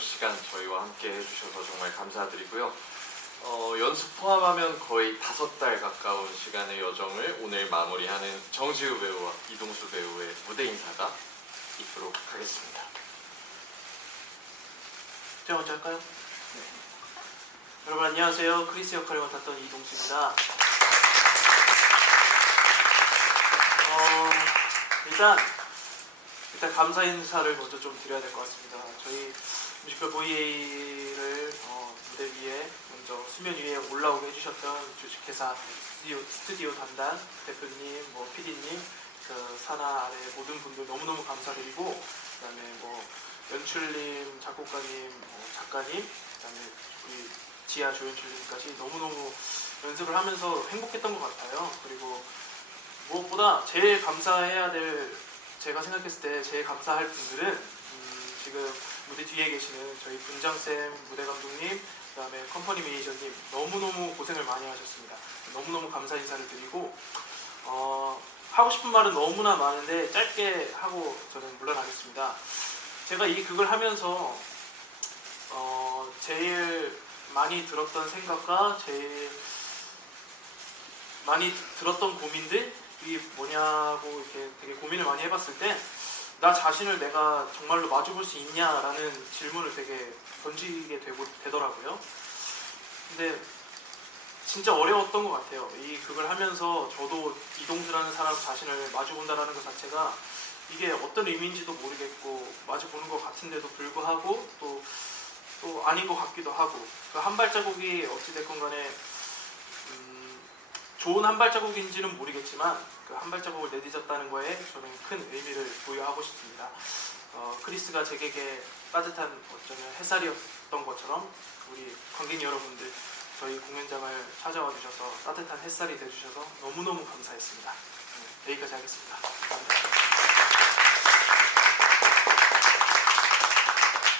저녁 시간 저희와 함께 해주셔서 정말 감사드리고요. 어, 연습 포함하면 거의 다섯 달 가까운 시간의 여정을 오늘 마무리하는 정지우 배우와 이동수 배우의 무대 인사가 있도록 하겠습니다. 제가 먼저 할까요? 네. 여러분 안녕하세요. 크리스 역할을 맡았던 이동수입니다. 어, 일단 일단 감사 인사를 먼저 좀 드려야 될 것 같습니다. 저희 뮤지컬 VA를 어, 무대 위에 먼저 수면 위에 올라오게 해주셨던 주식회사 스튜디오, 스튜디오 담당 대표님, 뭐 PD님, 그 산하 아래 모든 분들 너무너무 감사드리고 그다음에 뭐 연출님, 작곡가님, 뭐 작가님, 그다음에 우리 지아 조연출님까지 너무너무 연습을 하면서 행복했던 것 같아요. 그리고 무엇보다 제일 감사해야 될 제가 생각했을 때 제일 감사할 분들은 뒤에 계시는 저희 분장쌤, 무대 감독님, 그다음에 컴퍼니 매니저님 너무너무 고생을 많이 하셨습니다. 너무너무 감사 인사를 드리고 어, 하고 싶은 말은 너무나 많은데 짧게 하고 저는 물러나겠습니다. 제가 이 극을 하면서 어, 제일 많이 들었던 생각과 제일 많이 들었던 고민들이 뭐냐고 이렇게 되게 고민을 많이 해봤을 때 나 자신을 내가 정말로 마주볼 수 있냐라는 질문을 되게 던지게 되고 되더라고요. 근데 진짜 어려웠던 것 같아요. 이 극을 하면서 저도 이동수라는 사람 자신을 마주본다라는 것 자체가 이게 어떤 의미인지도 모르겠고 마주 보는 것 같은데도 불구하고 또, 또 아닌 것 같기도 하고 그한 발자국이 어찌 됐건 간에 음, 좋은 한 발자국인지는 모르겠지만 그 한 발자국을 내딛었다는 거에 저는 큰 의미를 부여하고 싶습니다. 어, 크리스가 제게게 따뜻한 어쩌면 햇살이었던 것처럼 우리 관객 여러분들 저희 공연장을 찾아와 주셔서 따뜻한 햇살이 되주셔서 너무너무 감사했습니다. 네, 여기까지 하겠습니다.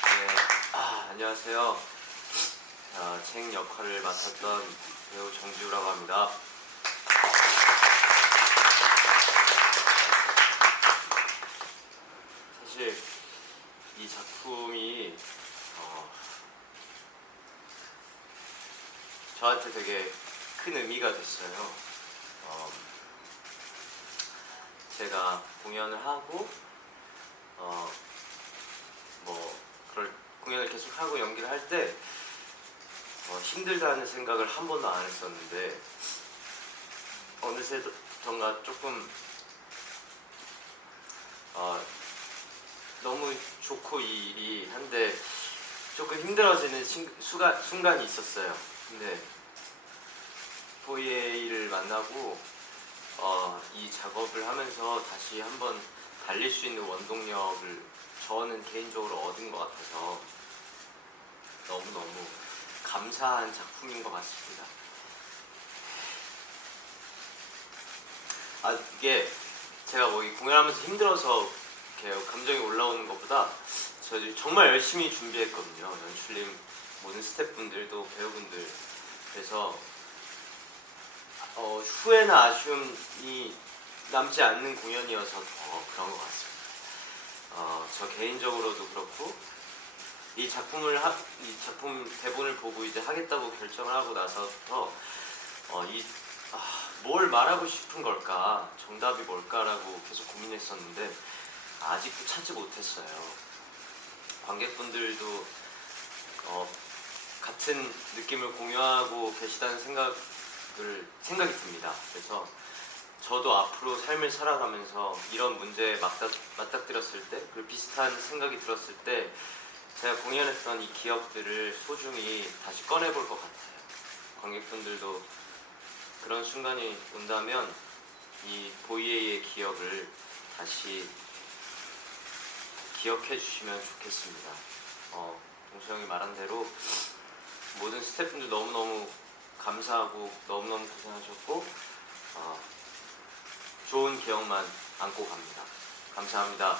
네, 아, 안녕하세요. 자, 책 역할을 맡았던 배우 정지우라고 합니다. 사실 이 작품이 어, 저한테 되게 큰 의미가 됐어요. 어, 제가 공연을 하고 어, 뭐 그럴 공연을 계속 하고 연기를 할때 어, 힘들다는 생각을 한 번도 안 했었는데 어느새던가 조금 어, 너무 좋고 이 일이 한데 조금 힘들어지는 신- 수가, 순간이 있었어요. 근데 포이에이를 만나고 어, 이 작업을 하면서 다시 한번 달릴 수 있는 원동력을 저는 개인적으로 얻은 것 같아서 너무너무 감사한 작품인 것 같습니다. 아, 이게 제가 뭐이 공연하면서 힘들어서 이렇게 감정이 올라오는 것보다 저 정말 열심히 준비했거든요. 연출님, 모든 스태프분들도 배우분들. 그래서 어, 후회나 아쉬움이 남지 않는 공연이어서 더 그런 것 같습니다. 어, 저 개인적으로도 그렇고 이 작품을 하, 이 작품 대본을 보고 이제 하겠다고 결정을 하고 나서부터 어, 이, 아, 뭘 말하고 싶은 걸까 정답이 뭘까라고 계속 고민했었는데 아직도 찾지 못했어요. 관객분들도 어, 같은 느낌을 공유하고 계시다는 생각을 생각이 듭니다. 그래서 저도 앞으로 삶을 살아가면서 이런 문제에 맞닥, 맞닥뜨렸을 때, 그리고 비슷한 생각이 들었을 때, 제가 공연했던 이 기억들을 소중히 다시 꺼내볼 것 같아요. 관객분들도 그런 순간이 온다면 이 보이에이의 기억을 다시 기억해 주시면 좋겠습니다. 어, 동수 형이 말한 대로 모든 스태프분들 너무너무 감사하고 너무너무 고생하셨고 어, 좋은 기억만 안고 갑니다. 감사합니다.